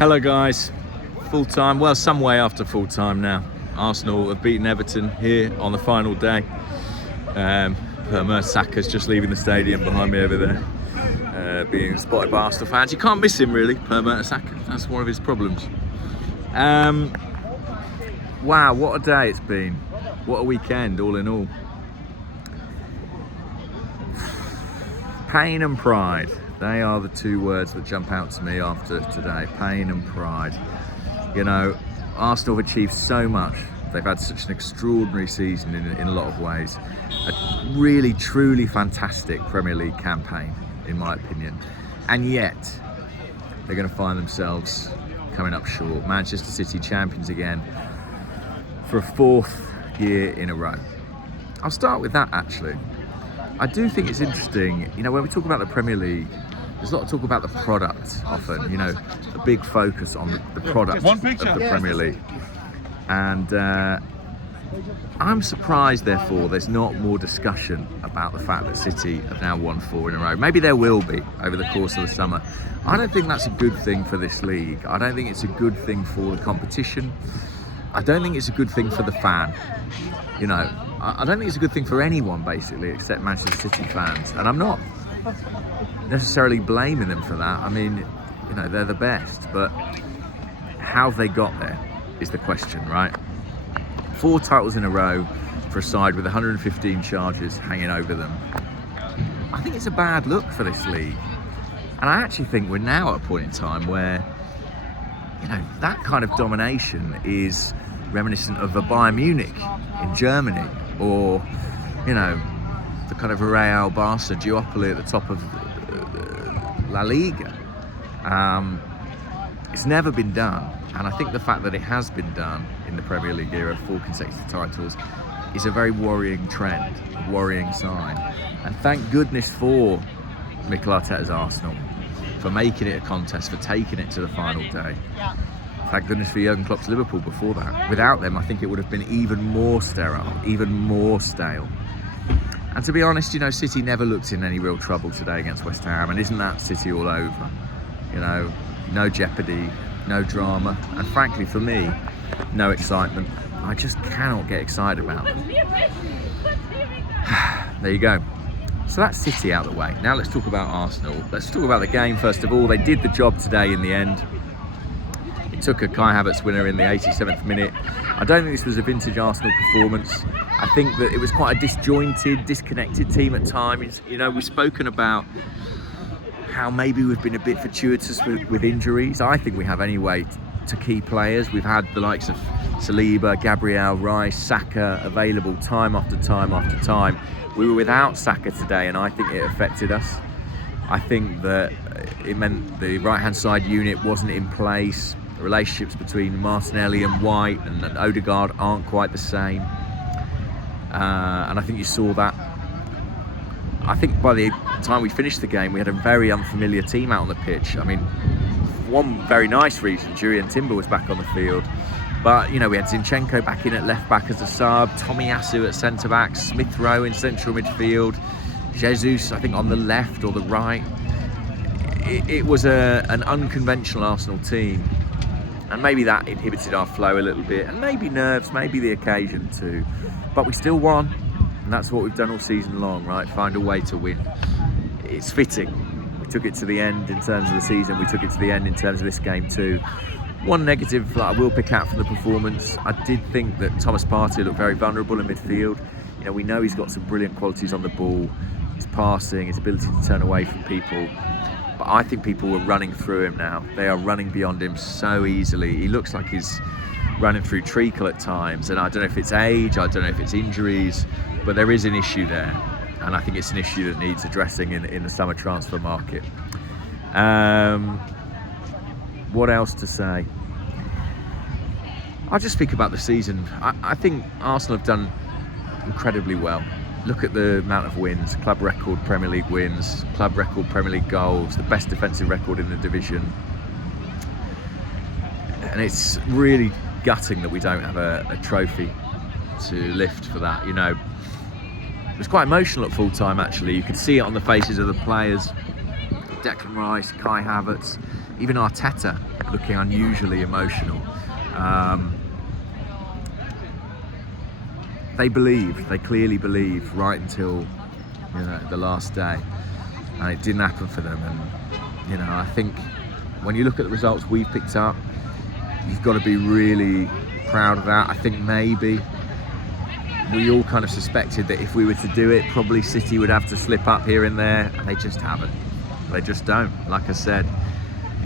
Hello guys, full time, well some way after full time now. Arsenal have beaten Everton here on the final day. Saka's just leaving the stadium behind me over there, being spotted by Arsenal fans. You can't miss him really, Saka, that's one of his problems. Wow, what a day it's been. What a weekend all in all. Pain and pride. They are the two words that jump out to me after today. Pain and pride. You know, Arsenal have achieved so much. They've had such an extraordinary season in a lot of ways. A really, truly fantastic Premier League campaign, in my opinion. And yet, they're going to find themselves coming up short. Manchester City champions again for a fourth year in a row. I'll start with that actually. I do think it's interesting, you know, when we talk about the Premier League, there's a lot of talk about the product often, you know, a big focus on the product of the Premier League. And I'm surprised, therefore, there's not more discussion about the fact that City have now won 4 in a row. Maybe there will be over the course of the summer. I don't think that's a good thing for this league. I don't think it's a good thing for the competition. I don't think it's a good thing for the fan. You know, I don't think it's a good thing for anyone, basically, except Manchester City fans. And I'm not necessarily blaming them for that. I mean, you know, they're the best, but how have they got there is the question, right? 4 titles in a row for a side with 115 charges hanging over them. I think it's a bad look for this league. And I actually think we're now at a point in time where, you know, that kind of domination is reminiscent of a Bayern Munich in Germany, or, you know, the kind of Real Barca duopoly at the top of La Liga. It's never been done, and I think the fact that it has been done in the Premier League era, 4 consecutive titles, is a very worrying trend, a worrying sign. And thank goodness for Mikel Arteta's Arsenal, for making it a contest, for taking it to the final day. Thank goodness for Jurgen Klopp's Liverpool before that. Without them, I think it would have been even more sterile, even more stale. And to be honest, you know, City never looked in any real trouble today against West Ham, and isn't that City all over? You know, no jeopardy, no drama, and frankly for me, no excitement. I just cannot get excited about them. There you go. So that's City out of the way. Now let's talk about Arsenal. Let's talk about the game first of all. They did the job today in the end. It took a Kai Havertz winner in the 87th minute. I don't think this was a vintage Arsenal performance. I think that it was quite a disjointed, disconnected team at times. You know, we've spoken about how maybe we've been a bit fortuitous with injuries. I think we have anyway to key players. We've had the likes of Saliba, Gabriel, Rice, Saka available time after time after time. We were without Saka today, and I think it affected us. I think that it meant the right-hand side unit wasn't in place. The relationships between Martinelli and White and Odegaard aren't quite the same. And I think you saw that. I think by the time we finished the game, we had a very unfamiliar team out on the pitch. I mean, one very nice reason, Jurriën Timber was back on the field. But, you know, we had Zinchenko back in at left-back as a sub, Tomiyasu at centre-back, Smith Rowe in central midfield, Jesus, I think, on the left or the right. It was an unconventional Arsenal team. And maybe that inhibited our flow a little bit. And maybe nerves, maybe the occasion too. But we still won. And that's what we've done all season long, right? Find a way to win. It's fitting. We took it to the end in terms of the season. We took it to the end in terms of this game too. One negative that I will pick out from the performance, I did think that Thomas Partey looked very vulnerable in midfield. You know, we know he's got some brilliant qualities on the ball. His passing, his ability to turn away from people. But I think people were running through him now. They are running beyond him so easily. He looks like he's running through treacle at times. And I don't know if it's age, I don't know if it's injuries, but there is an issue there. And I think it's an issue that needs addressing in the summer transfer market. What else to say? I'll just speak about the season. I think Arsenal have done incredibly well. Look at the amount of wins, club record Premier League wins, club record Premier League goals, the best defensive record in the division. And it's really gutting that we don't have a trophy to lift for that, you know. It was quite emotional at full time actually. You could see it on the faces of the players. Declan Rice, Kai Havertz, even Arteta. looking unusually emotional. They clearly believed right until, you know, the last day, and it didn't happen for them. And, you know, I think when you look at the results we've picked up, you've got to be really proud of that. I think maybe we all kind of suspected that if we were to do it, probably City would have to slip up here and there, and they just haven't. They just don't. Like I said,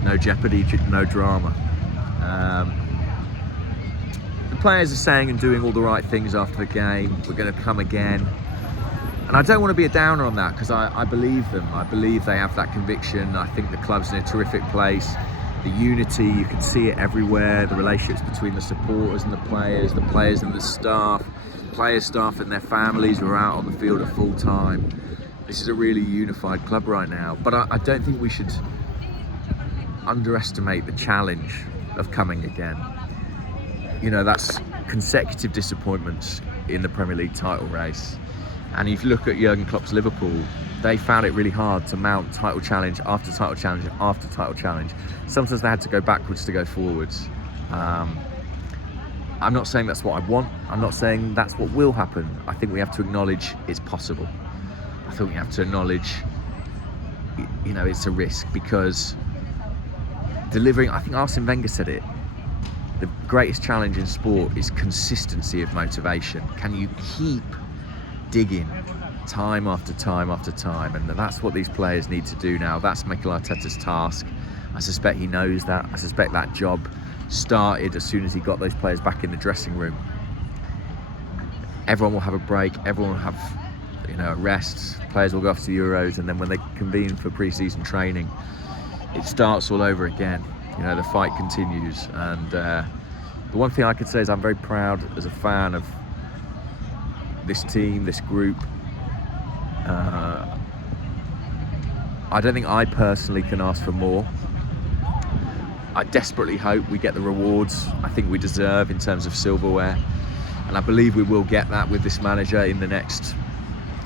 no jeopardy, no drama. The players are saying and doing all the right things after the game. We're going to come again. And I don't want to be a downer on that, because I believe them. I believe they have that conviction. I think the club's in a terrific place. The unity, you can see it everywhere. The relationships between the supporters and the players and the staff, players, staff and their families who are out on the field at full time. This is a really unified club right now. But I don't think we should underestimate the challenge of coming again. You know, that's consecutive disappointments in the Premier League title race. And if you look at Jurgen Klopp's Liverpool, they found it really hard to mount title challenge after title challenge after title challenge. Sometimes they had to go backwards to go forwards. I'm not saying that's what I want. I'm not saying that's what will happen. I think we have to acknowledge it's possible. I think we have to acknowledge, you know, it's a risk, because delivering, I think Arsene Wenger said it, the greatest challenge in sport is consistency of motivation. Can you keep digging time after time after time? And that's what these players need to do now. That's Mikel Arteta's task. I suspect he knows that. I suspect that job started as soon as he got those players back in the dressing room. Everyone will have a break. Everyone will have, you know, a rest. Players will go off to the Euros, and then when they convene for pre-season training, it starts all over again. You know, the fight continues. And the one thing I could say is I'm very proud as a fan of this team, this group. I don't think I personally can ask for more. I desperately hope we get the rewards I think we deserve in terms of silverware, and I believe we will get that with this manager in the next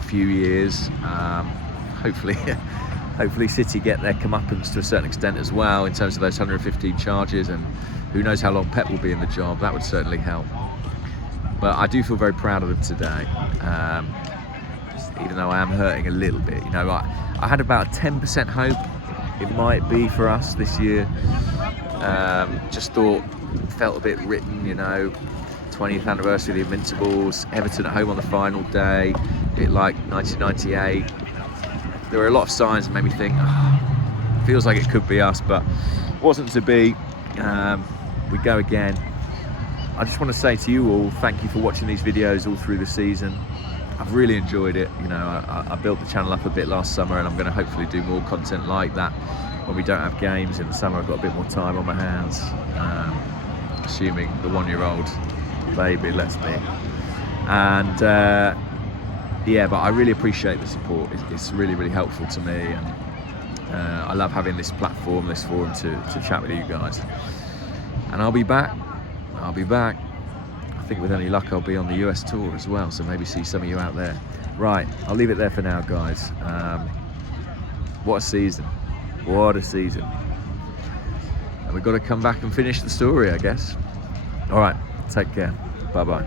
few years. Hopefully City get their comeuppance to a certain extent as well in terms of those 115 charges, and who knows how long Pep will be in the job. That would certainly help. But I do feel very proud of them today, even though I am hurting a little bit. You know, I had about 10% hope it might be for us this year. Just felt a bit written, you know, 20th anniversary of the Invincibles, Everton at home on the final day, a bit like 1998. There were a lot of signs that made me think, feels like it could be us, but it wasn't to be. We go again. I just want to say to you all, thank you for watching these videos all through the season. I've really enjoyed it. You know, I built the channel up a bit last summer, and I'm going to hopefully do more content like that when we don't have games in the summer. I've got a bit more time on my hands, assuming the one-year-old baby lets me. And yeah, but I really appreciate the support. It's really, really helpful to me, and I love having this platform, this forum to chat with you guys. And I'll be back. I think with any luck I'll be on the US tour as well, so maybe see some of you out there. Right, I'll leave it there for now, guys. What a season. What a season. And we've got to come back and finish the story, I guess. All right, take care. Bye-bye.